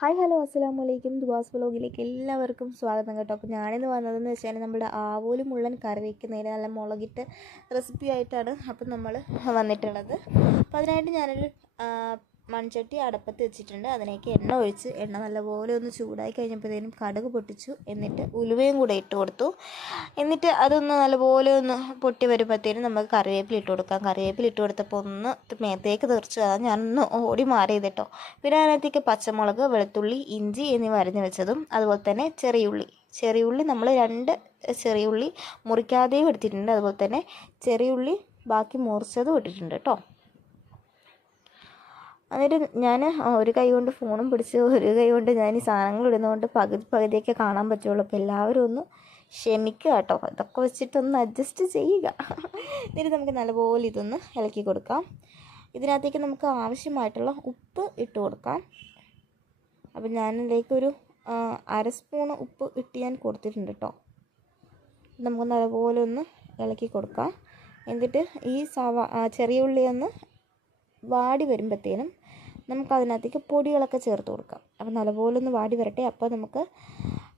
Hi hello അസ്സാം വലൈക്കും ദുബാസ് ബ്ലോഗിലേക്ക് എല്ലാവർക്കും സ്വാഗതം കേട്ടോ. അപ്പോൾ ഞാനിന്ന് വന്നതെന്ന് വെച്ചാൽ നമ്മുടെ ആവോലി മുള്ളൻ കറി വയ്ക്കുന്നതിന് നല്ല മുളകിട്ട് റെസിപ്പി ആയിട്ടാണ് അപ്പം നമ്മൾ വന്നിട്ടുള്ളത്. അപ്പോൾ അതിനായിട്ട് ഞാനൊരു മൺചട്ടി അടപ്പത്ത് വെച്ചിട്ടുണ്ട്. അതിലേക്ക് എണ്ണ ഒഴിച്ച് എണ്ണ നല്ലപോലെ ഒന്ന് ചൂടായി കഴിഞ്ഞപ്പോഴത്തേനും കടുക് പൊട്ടിച്ചു. എന്നിട്ട് ഉലുവയും കൂടെ ഇട്ട് കൊടുത്തു. എന്നിട്ട് അതൊന്ന് നല്ലപോലെ ഒന്ന് പൊട്ടി വരുമ്പോഴത്തേനും നമുക്ക് കറിവേപ്പില ഇട്ട് കൊടുക്കാം. കറിവേപ്പില ഇട്ട് കൊടുത്തപ്പോൾ ഒന്ന് മേത്തേക്ക് തീർച്ചു അതാ ഞാനൊന്ന് ഓടി മാറിയത് കേട്ടോ പിന്നെ അതിനകത്തേക്ക് പച്ചമുളക് വെളുത്തുള്ളി ഇഞ്ചി എന്നിവ അരിഞ്ഞു വെച്ചതും അതുപോലെ തന്നെ ചെറിയുള്ളി. ചെറിയുള്ളി നമ്മൾ രണ്ട് ചെറിയുള്ളി മുറിക്കാതെയും എടുത്തിട്ടുണ്ട്. അതുപോലെ തന്നെ ചെറിയുള്ളി ബാക്കി മുറിച്ചതും ഇട്ടിട്ടുണ്ട് കേട്ടോ. എന്നിട്ട് ഞാൻ ഒരു കൈ കൊണ്ട് ഫോണും പിടിച്ച് ഒരു കൈ കൊണ്ട് ഞാൻ ഈ സാധനങ്ങൾ ഇടുന്നതുകൊണ്ട് പകുതി പകുതിയൊക്കെ കാണാൻ പറ്റുള്ളൂ. അപ്പോൾ എല്ലാവരും ഒന്ന് ക്ഷമിക്കുക കേട്ടോ. ഇതൊക്കെ വെച്ചിട്ടൊന്ന് അഡ്ജസ്റ്റ് ചെയ്യുക. എന്നിട്ട് നമുക്ക് നല്ലപോലെ ഇതൊന്ന് ഇളക്കി കൊടുക്കാം. ഇതിനകത്തേക്ക് നമുക്ക് ആവശ്യമായിട്ടുള്ള ഉപ്പ് ഇട്ട് കൊടുക്കാം. അപ്പം ഞാനിതിലേക്ക് ഒരു അര സ്പൂൺ ഉപ്പ് ഇട്ട് ഞാൻ കൊടുത്തിട്ടുണ്ട് കേട്ടോ. നമുക്ക് നല്ലപോലെ ഒന്ന് ഇളക്കി കൊടുക്കാം. എന്നിട്ട് ഈ സവാ ചെറിയ ഉള്ളി ഒന്ന് വാടി വരുമ്പോഴത്തേനും നമുക്ക് അതിനകത്തേക്ക് പൊടികളൊക്കെ ചേർത്ത് കൊടുക്കാം. അപ്പോൾ നല്ലപോലെ ഒന്ന് വാടി വരട്ടെ. അപ്പോൾ നമുക്ക്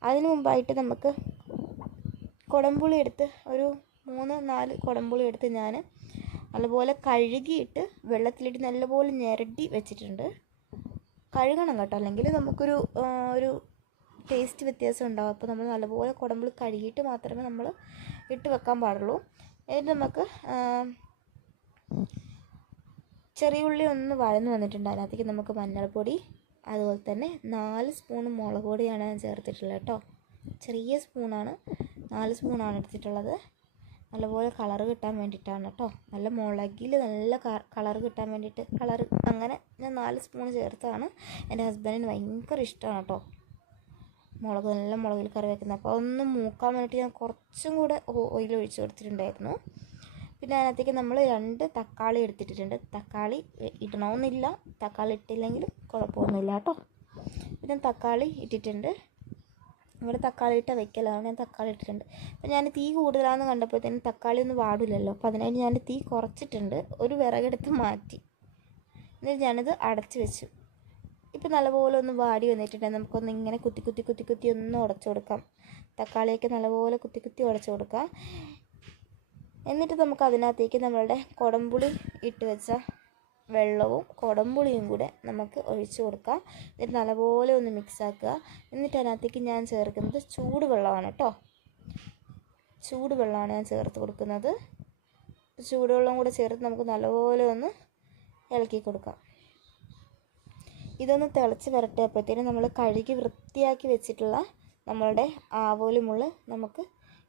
അതിന് മുമ്പായിട്ട് നമുക്ക് കുടംപുളി എടുത്ത് ഒരു മൂന്ന് നാല് കുടംപുളി എടുത്ത് ഞാൻ നല്ലപോലെ കഴുകിയിട്ട് വെള്ളത്തിലിട്ട് നല്ലപോലെ ഞെരടി വെച്ചിട്ടുണ്ട്. കഴുകണം കേട്ടോ. അല്ലെങ്കിൽ നമുക്കൊരു ഒരു ടേസ്റ്റ് വ്യത്യാസം ഉണ്ടാകും അപ്പോൾ നമ്മൾ നല്ലപോലെ കുടംപുളി കഴുകിയിട്ട് മാത്രമേ നമ്മൾ ഇട്ട് വെക്കാൻ പാടുള്ളൂ. എന്നിട്ട് നമുക്ക് ചെറിയ ഉള്ളി ഒന്ന് വഴന്നു വന്നിട്ടുണ്ട്. അതിനകത്തേക്ക് നമുക്ക് മഞ്ഞൾപ്പൊടി അതുപോലെ തന്നെ നാല് സ്പൂൺ മുളക് പൊടിയാണ് ഞാൻ ചേർത്തിട്ടുള്ളത് കേട്ടോ. ചെറിയ സ്പൂണാണ്. നാല് സ്പൂണാണ് എടുത്തിട്ടുള്ളത്. നല്ലപോലെ കളർ കിട്ടാൻ വേണ്ടിയിട്ടാണ് കേട്ടോ. നല്ല മുളകിൽ നല്ല കളർ കിട്ടാൻ വേണ്ടിയിട്ട് കളർ അങ്ങനെ ഞാൻ നാല് സ്പൂൺ ചേർത്താണ്. എന്റെ ഹസ്ബൻഡിന് ഭയങ്കര ഇഷ്ടമാണ് കേട്ടോ. മുളക് നല്ല മുളകിൽ കറി വെക്കുന്നത്. അപ്പോൾ ഒന്ന് മൂക്കാൻ വേണ്ടിയിട്ട് ഞാൻ കുറച്ചും കൂടെ ഓയിൽ ഒഴിച്ച് കൊടുത്തിട്ടുണ്ടായിരുന്നു. പിന്നെ അതിനകത്തേക്ക് നമ്മൾ രണ്ട് തക്കാളി എടുത്തിട്ടുണ്ട് തക്കാളി ഇടണമെന്നില്ല തക്കാളി ഇട്ടില്ലെങ്കിലും കുഴപ്പമൊന്നുമില്ല കേട്ടോ. പിന്നെ തക്കാളി ഇട്ടിട്ടുണ്ട്. ഇവിടെ തക്കാളി ഇട്ട വെക്കലാണ്. ഞാൻ തക്കാളി ഇട്ടിട്ടുണ്ട്. അപ്പം ഞാൻ തീ കൂടുതലാണെന്ന് കണ്ടപ്പോഴത്തേനും തക്കാളി ഒന്നും വാടില്ലല്ലോ. അപ്പോൾ അതിനായിട്ട് ഞാൻ തീ കുറച്ചിട്ടുണ്ട്. ഒരു വിറകെടുത്ത് മാറ്റി. എന്നിട്ട് ഞാനിത് അടച്ച് വെച്ചു. ഇപ്പം നല്ലപോലെ ഒന്ന് വാടി വന്നിട്ടുണ്ടെങ്കിൽ നമുക്കൊന്ന് ഇങ്ങനെ കുത്തി കുത്തി കുത്തി കുത്തി ഒന്ന് ഉടച്ചു കൊടുക്കാം. തക്കാളിയൊക്കെ നല്ലപോലെ കുത്തി കുത്തി ഉടച്ചു കൊടുക്കാം. എന്നിട്ട് നമുക്ക് അതിനകത്തേക്ക് നമ്മളുടെ കുടംപുളി ഇട്ട് വെച്ച വെള്ളവും കുടംപുളിയും കൂടെ നമുക്ക് ഒഴിച്ച് കൊടുക്കാം. എന്നിട്ട് നല്ലപോലെ ഒന്ന് മിക്സ് ആക്കുക. എന്നിട്ട് അതിനകത്തേക്ക് ഞാൻ ചേർക്കുന്നത് ചൂടുവെള്ളമാണ് കേട്ടോ. ചൂടുവെള്ളമാണ് ഞാൻ ചേർത്ത് കൊടുക്കുന്നത്. ചൂടുവെള്ളം കൂടെ ചേർത്ത് നമുക്ക് നല്ലപോലെ ഒന്ന് ഇളക്കി കൊടുക്കാം. ഇതൊന്ന് തിളച്ച് വരട്ടെ അപ്പോഴത്തേനും നമ്മൾ കഴുകി വൃത്തിയാക്കി വെച്ചിട്ടുള്ള നമ്മളുടെ ആവോലുമുള്ള നമുക്ക്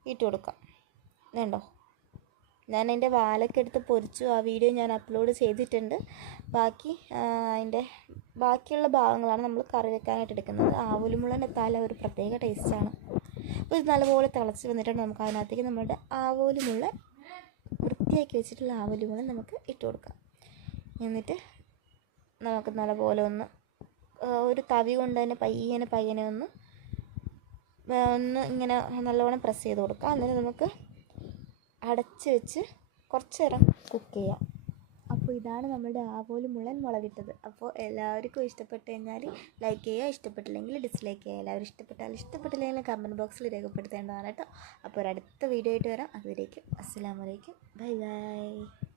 ഇട്ട് കൊടുക്കാം. വേണ്ടോ? ഞാൻ അതിന്റെ വാലൊക്കെ എടുത്ത് പൊരിച്ചു. ആ വീഡിയോ ഞാൻ അപ്ലോഡ് ചെയ്തിട്ടുണ്ട്. ബാക്കി അതിന്റെ ബാക്കിയുള്ള ഭാഗങ്ങളാണ് നമ്മൾ കറി വെക്കാനായിട്ട് എടുക്കുന്നത്. ആവോലിമുള്ളന്റെ തല ഒരു പ്രത്യേക ടേസ്റ്റാണ് അപ്പോൾ ഇത് നല്ലപോലെ തിളച്ച് വന്നിട്ടുണ്ട്. നമുക്ക് അതിനകത്തേക്ക് നമ്മുടെ ആവോലിമുള്ള വൃത്തിയാക്കി വെച്ചിട്ടുള്ള ആവോലിമുള്ള നമുക്ക് ഇട്ട് കൊടുക്കാം. എന്നിട്ട് നമുക്ക് നല്ലപോലെ ഒന്ന് ഒരു തവി കൊണ്ട് തന്നെ പയ്യനെ പയ്യനെ ഒന്ന് ഒന്ന് ഇങ്ങനെ നല്ലവണ്ണം പ്രസ് ചെയ്ത് കൊടുക്കാം. എന്നിട്ട് നമുക്ക് അടച്ച് വെച്ച് കുറച്ച് നേരം കുക്ക് ചെയ്യാം. അപ്പോൾ ഇതാണ് നമ്മുടെ ആവോലി മുളൻ മുളകിട്ടത്. അപ്പോൾ എല്ലാവർക്കും ഇഷ്ടപ്പെട്ട് കഴിഞ്ഞാൽ ലൈക്ക് ചെയ്യുക. ഇഷ്ടപ്പെട്ടില്ലെങ്കിൽ ഡിസ്ലൈക്ക് ചെയ്യുക. എല്ലാവരും ഇഷ്ടപ്പെട്ടാൽ ഇഷ്ടപ്പെട്ടില്ലെങ്കിൽ കമന്റ് ബോക്സിൽ രേഖപ്പെടുത്തേണ്ടതാണ് കേട്ടോ. അപ്പോൾ ഒരു അടുത്ത വീഡിയോ ആയിട്ട് വരാം. അതുവരേക്കും. അസ്സാം വലൈക്കും ബൈ ബൈ